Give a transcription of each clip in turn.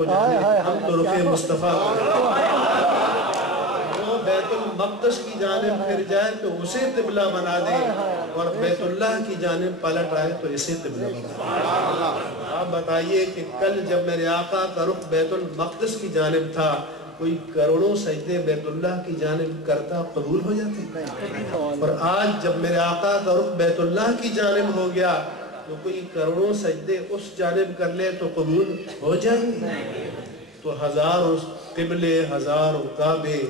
کو جانے، ہم تو رخ مصطفیٰ وہ بیت المقدس کی جانب پھر جائے تو اسے قبلہ بنا دے، اور بیت اللہ کی جانب پلٹ آئے تو اسے قبلہ بنا دے۔ آپ بتائیے کہ کل جب میرے آقا کا رخ بیت المقدس کی جانب تھا، کوئی کروڑوں سجدے بیت اللہ کی جانب کرتا قبول ہو جاتے؟ اور آج جب میرے آقا کا رخ بیت اللہ کی جانب ہو گیا تو کوئی کروڑوں سجدے اس جانب کر لے تو قبول ہو جائیں گے؟ تو ہزاروں قبلے، ہزاروں کعبے،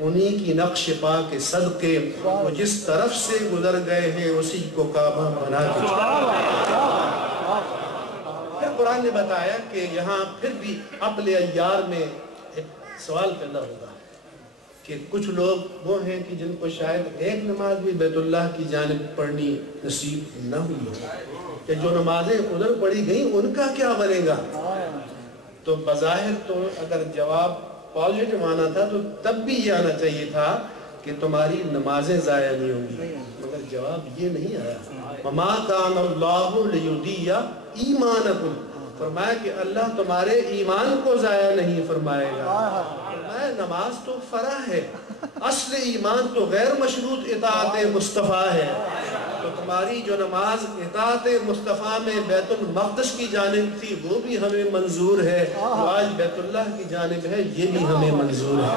انہی کی نقش پا کے صدقے، وہ جس طرف سے گزر گئے ہیں اسی کو کعبہ بنا کے پھر قرآن نے بتایا کہ یہاں پھر بھی عقل عیار میں ایک سوال پیدا ہوگا کہ کچھ لوگ وہ ہیں کہ جن کو شاید ایک نماز بھی بیت اللہ کی جانب پڑھنی نصیب نہ ہوئی ہو، کہ جو نمازیں ادھر پڑھی گئیں ان کا کیا بنے گا؟ تو بظاہر تو اگر جواب پازیٹو آنا تھا تو تب بھی یہ آنا چاہیے تھا کہ تمہاری نمازیں ضائع نہیں ہوں گی، مگر جواب یہ نہیں آیا۔ وَمَا كَانَ اللَّهُ لِيُضِيَّ إِيمَانَكُمْ، فرمایا کہ اللہ تمہارے ایمان کو ضائع نہیں فرمائے گا۔ فرمایا نماز تو فرض ہے، اصل ایمان تو غیر مشروط اطاعت مصطفیٰ ہے، تو تمہاری جو نماز اطاعت مصطفیٰ میں بیت المقدس کی جانب تھی وہ بھی ہمیں منظور ہے، جو آج بیت اللہ کی جانب ہے یہ بھی ہمیں منظور ہے۔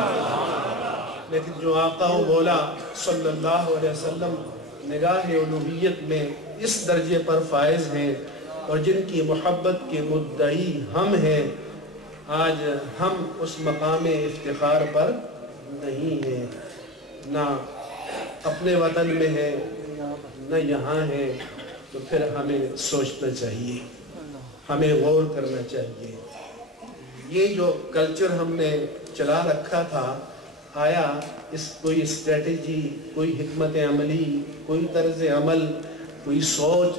لیکن جو آقا و مولا صلی اللہ علیہ وسلم نگاہ الوہیت میں اس درجے پر فائز ہیں اور جن کی محبت کے مدعی ہم ہیں، آج ہم اس مقام افتخار پر نہیں ہیں، نہ اپنے وطن میں ہیں نہ یہاں ہیں، تو پھر ہمیں سوچنا چاہیے، ہمیں غور کرنا چاہیے۔ یہ جو کلچر ہم نے چلا رکھا تھا، آیا اس کوئی اسٹریٹجی، کوئی حکمت عملی، کوئی طرز عمل، کوئی سوچ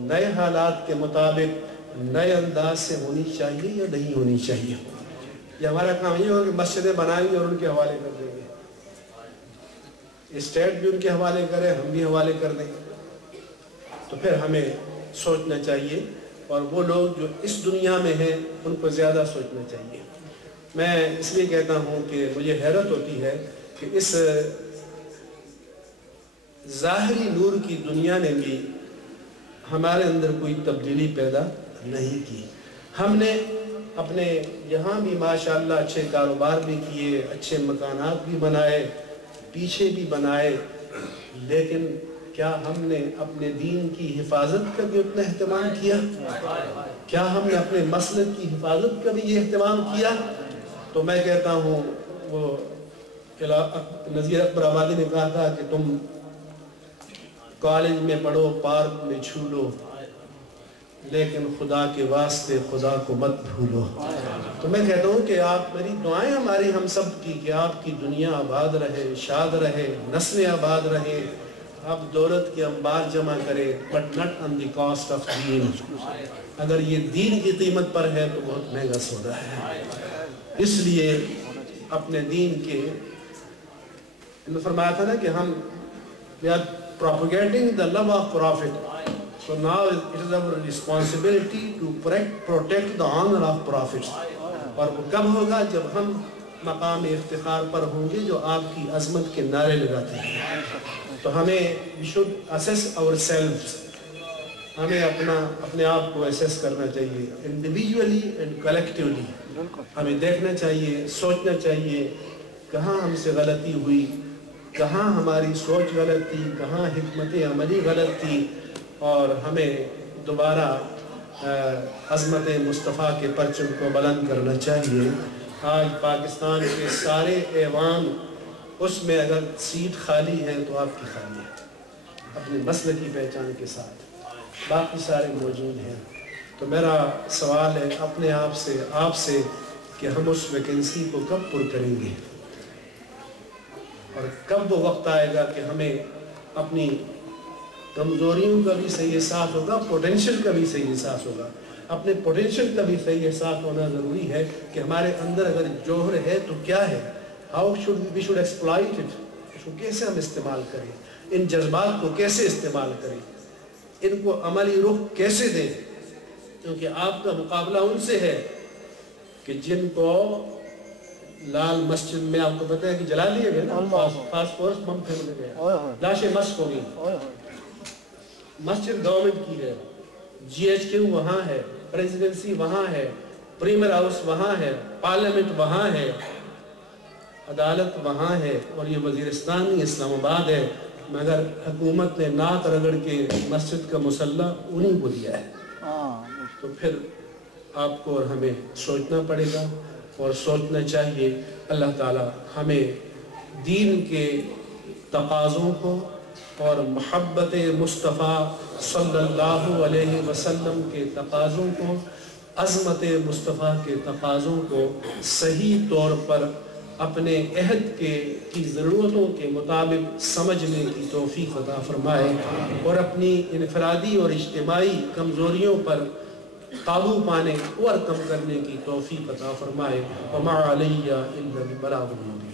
نئے حالات کے مطابق نئے انداز سے ہونی چاہیے یا نہیں ہونی چاہیے؟ یہ ہمارا کام یہ ہوگا کہ مسجدیں بنائیں گے اور ان کے حوالے کر دیں گے، اسٹیٹ بھی ان کے حوالے کرے، ہم بھی حوالے کر دیں گے، تو پھر ہمیں سوچنا چاہیے، اور وہ لوگ جو اس دنیا میں ہیں ان کو زیادہ سوچنا چاہیے۔ میں اس لیے کہتا ہوں کہ مجھے حیرت ہوتی ہے کہ اس ظاہری نور کی دنیا نے بھی ہمارے اندر کوئی تبدیلی پیدا نہیں کی۔ ہم نے اپنے یہاں بھی ماشاءاللہ اچھے کاروبار بھی کیے، اچھے مکانات بھی بنائے، پیچھے بھی بنائے، لیکن کیا ہم نے اپنے دین کی حفاظت کا بھی اتنا اہتمام کیا؟ کیا ہم نے اپنے مسلک کی حفاظت کا بھی یہ اہتمام کیا؟ تو میں کہتا ہوں، وہ نذیر اکبر آبادی نے کہا تھا کہ تم کالج میں پڑھو، پارک میں جھولو، لیکن خدا کے واسطے خدا کو مت بھولو۔ تو میں کہتا ہوں کہ آپ میری دعائیں ہماری ہم سب کی کہ آپ کی دنیا آباد رہے، شاد رہے، نسلیں آباد رہے، آپ دولت کے انبار جمع کرے، but not on the cost of دین۔ اگر یہ دین کی قیمت پر ہے تو بہت مہنگا سودا ہے۔ اس لیے اپنے دین کے فرمایا تھا نا کہ ہم we are propagating the love of Prophet. So now it is our responsibility to protect the honor of Prophets. اور وہ کب ہوگا؟ جب ہم مقام افتخار پر ہوں گے جو آپ کی عظمت کے نعرے لگاتے ہیں۔ تو ہمیں we should assess ourselves، ہمیں اپنے آپ کو اسیس کرنا چاہیے، انڈیویجولی اینڈ کلیکٹیولی۔ ہمیں دیکھنا چاہیے، سوچنا چاہیے کہاں ہم سے غلطی ہوئی، کہاں ہماری سوچ غلط تھی، کہاں حکمت عملی غلط تھی، اور ہمیں دوبارہ عظمت مصطفیٰ کے پرچم کو بلند کرنا چاہیے۔ آج پاکستان کے سارے ایوان، اس میں اگر سیٹ خالی ہے تو آپ کی خالی ہے، اپنے مسلک کی پہچان کے ساتھ، باقی سارے موجود ہیں۔ تو میرا سوال ہے اپنے آپ سے کہ ہم اس ویکنسی کو کب پر کریں گے، اور کب وہ وقت آئے گا کہ ہمیں اپنی کمزوریوں کا بھی صحیح احساس ہوگا، پوٹینشل کا بھی صحیح احساس ہوگا۔ اپنے پوٹینشل کا بھی صحیح احساس ہونا ضروری ہے کہ ہمارے اندر اگر جوہر ہے تو کیا ہے، how we should exploit it, اس کو کیسے ہم استعمال کریں، ان جذبات کو کیسے استعمال کریں، ان کو عملی رخ کیسے دیں، کیونکہ آپ کا مقابلہ ان سے ہے کہ جن کو لال مسجد میں آپ کو پتہ ہے کہ جلا لیے گئے نا، فاسفورس بم پھینک گئے، لاشیں مسک ہو گئی. مسجد گورنمنٹ کی ہے، GHQ وہاں ہے، پریزیڈنسی وہاں ہے، پریمر ہاؤس وہاں ہے، پارلیمنٹ وہاں ہے، عدالت وہاں ہے، اور یہ وزیرستان نہیں اسلام آباد ہے، مگر حکومت نے ناک رگڑ کے مسجد کا مسلح انہیں کو دیا ہے. تو پھر آپ کو اور ہمیں سوچنا پڑے گا اور سوچنا چاہیے. اللہ تعالی ہمیں دین کے تقاضوں کو اور محبت مصطفیٰ صلی اللہ علیہ وسلم کے تقاضوں کو، عظمت مصطفیٰ کے تقاضوں کو صحیح طور پر اپنے عہد کی ضرورتوں کے مطابق سمجھنے کی توفیق عطا فرمائے، اور اپنی انفرادی اور اجتماعی کمزوریوں پر قابو پانے اور کم کرنے کی توفیق عطا فرمائے. وما علی الا البلاغ المبین.